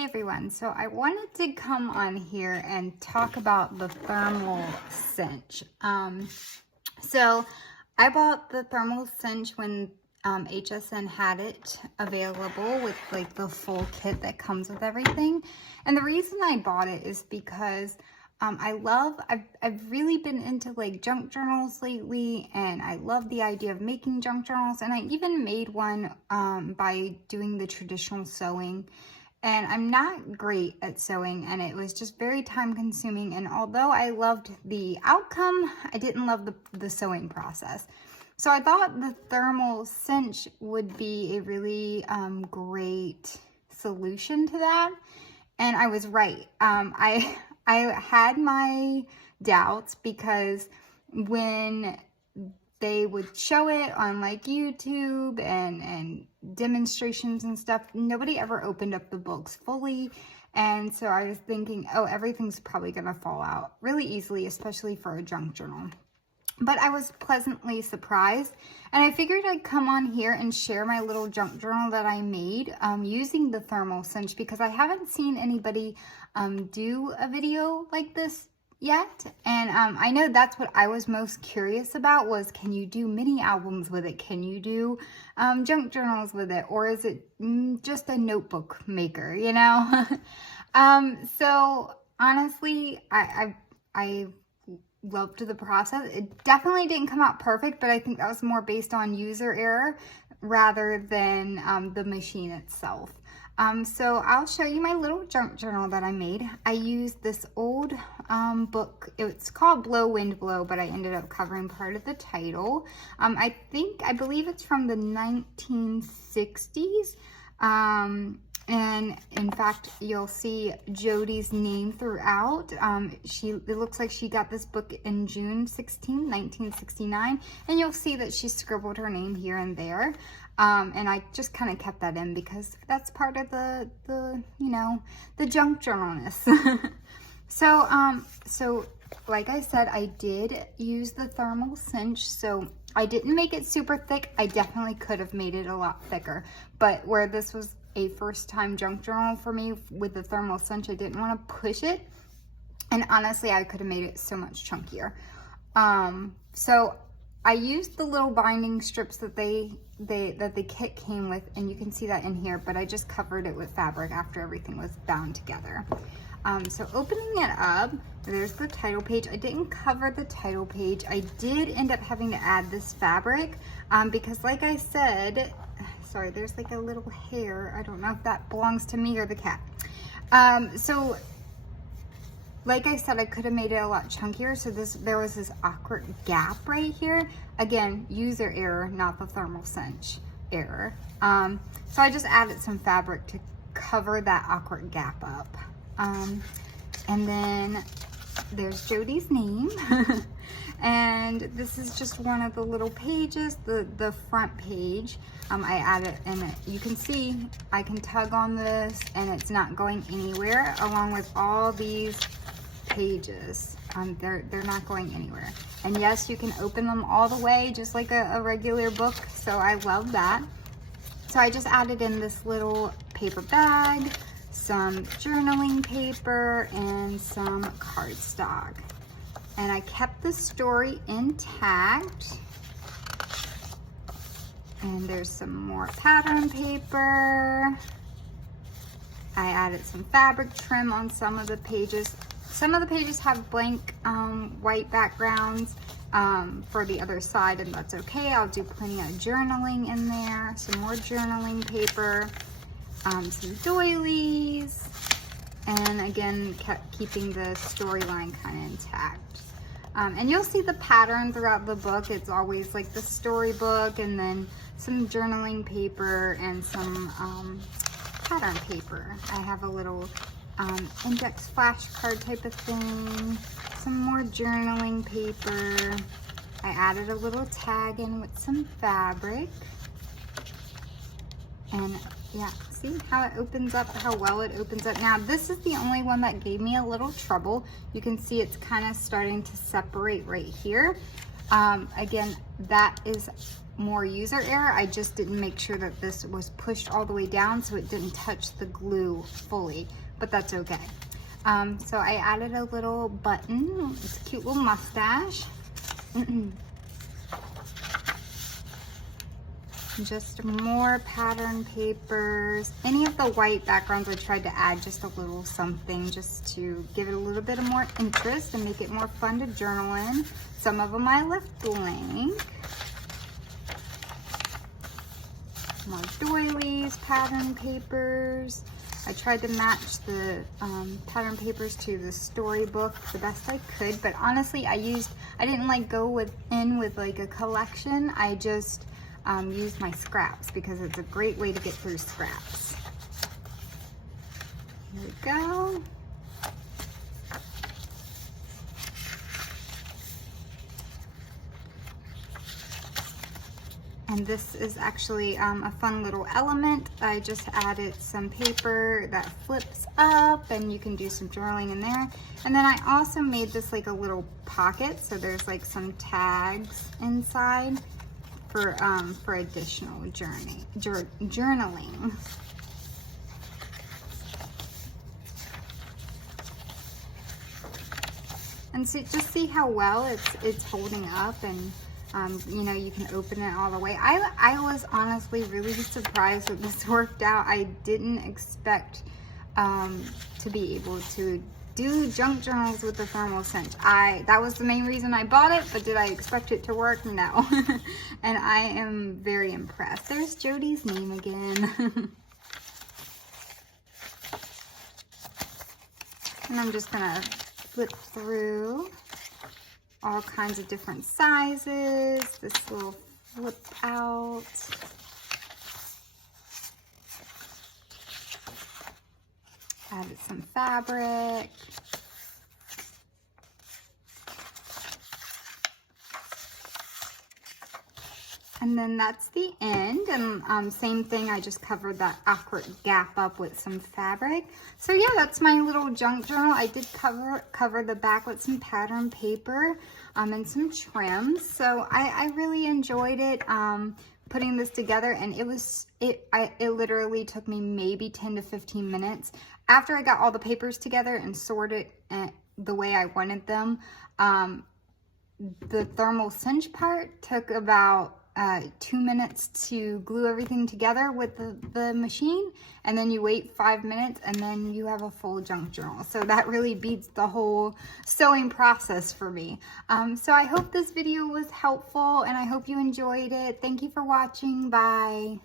Hey everyone, so I wanted to come on here and talk about the thermal cinch. So I bought the thermal cinch when HSN had it available with like the full kit that comes with everything. And the reason I bought it is because I've really been into like junk journals lately, and I love the idea of making junk journals. And I even made one by doing the traditional sewing. And I'm not great at sewing, and it was just very time consuming. And although I loved the outcome, I didn't love the sewing process. So I thought the thermal cinch would be a really great solution to that. And I was right. I had my doubts because when they would show it on like YouTube and demonstrations and stuff, nobody ever opened up the books fully. And so I was thinking, oh, everything's probably gonna fall out really easily, especially for a junk journal. But I was pleasantly surprised, and I figured I'd come on here and share my little junk journal that I made using the thermal cinch, because I haven't seen anybody do a video like this yet. And I know that's what I was most curious about, was can you do mini albums with it? Can you do junk journals with it? Or is it just a notebook maker, you know? So honestly, I loved the process. It definitely didn't come out perfect, but I think that was more based on user error rather than the machine itself. So I'll show you my little junk journal that I made. I used this old book. It's called Blow Wind Blow, but I ended up covering part of the title. I believe it's from the 1960s. And in fact, you'll see Jodi's name throughout. It looks like she got this book in June 16, 1969. And you'll see that she scribbled her name here and there. And I just kind of kept that in because that's part of the junk journalness. So like I said, I did use the thermal cinch. So I didn't make it super thick. I definitely could have made it a lot thicker. But where this was a first time junk journal for me with the thermal cinch, I didn't want to push it. And honestly, I could have made it so much chunkier. So I used the little binding strips that the kit came with, and you can see that in here, but I just covered it with fabric after everything was bound together. So opening it up, there's the title page. I didn't cover the title page. I did end up having to add this fabric because like I said, sorry, there's like a little hair. I don't know if that belongs to me or the cat. So like I said, I could have made it a lot chunkier. So there was this awkward gap right here. Again, user error, not the thermal cinch error. So I just added some fabric to cover that awkward gap up. And then there's Jodi's name. And this is just one of the little pages, the front page. I added, and you can see I can tug on this and it's not going anywhere, along with all these pages. They're not going anywhere. And yes, you can open them all the way just like a regular book, so I love that. So I just added in this little paper bag, some journaling paper, and some cardstock. And I kept the story intact. And there's some more pattern paper. I added some fabric trim on some of the pages. Some of the pages have blank white backgrounds for the other side, and that's okay. I'll do plenty of journaling in there. Some more journaling paper, some doilies, and again, kept keeping the storyline kind of intact. And you'll see the pattern throughout the book. It's always like the storybook, and then some journaling paper and some pattern paper. I have a little index flashcard type of thing, some more journaling paper. I added a little tag in with some fabric. And yeah, see how it opens up, how well it opens up. Now this is the only one that gave me a little trouble. You can see it's kind of starting to separate right here. Again, that is more user error. I just didn't make sure that this was pushed all the way down so it didn't touch the glue fully, but that's okay. So I added a little button, this cute little mustache. Just more pattern papers. Any of the white backgrounds, I tried to add just a little something just to give it a little bit of more interest and make it more fun to journal in. Some of them I left blank. More doilies, pattern papers. I tried to match the pattern papers to the storybook the best I could, but honestly, I didn't like go in with like a collection. I just use my scraps because it's a great way to get through scraps. Here we go. And this is actually a fun little element. I just added some paper that flips up and you can do some journaling in there. And then I also made this like a little pocket. So there's like some tags inside for additional journaling. And so just see how well it's holding up, and you know, you can open it all the way. I was honestly really surprised that this worked out. I didn't expect to be able to do junk journals with the thermal cinch. That was the main reason I bought it, but did I expect it to work? No. And I am very impressed. There's Jody's name again. And I'm just gonna flip through all kinds of different sizes. This little flip out. Added some fabric. And then that's the end, and same thing, I just covered that awkward gap up with some fabric. So yeah, that's my little junk journal. I did cover the back with some pattern paper and some trims. So I really enjoyed it putting this together, and it literally took me maybe 10 to 15 minutes. After I got all the papers together and sorted the way I wanted them, the thermal cinch part took about 2 minutes to glue everything together with the machine, and then you wait 5 minutes and then you have a full junk journal. So that really beats the whole sewing process for me. So I hope this video was helpful and I hope you enjoyed it. Thank you for watching. Bye.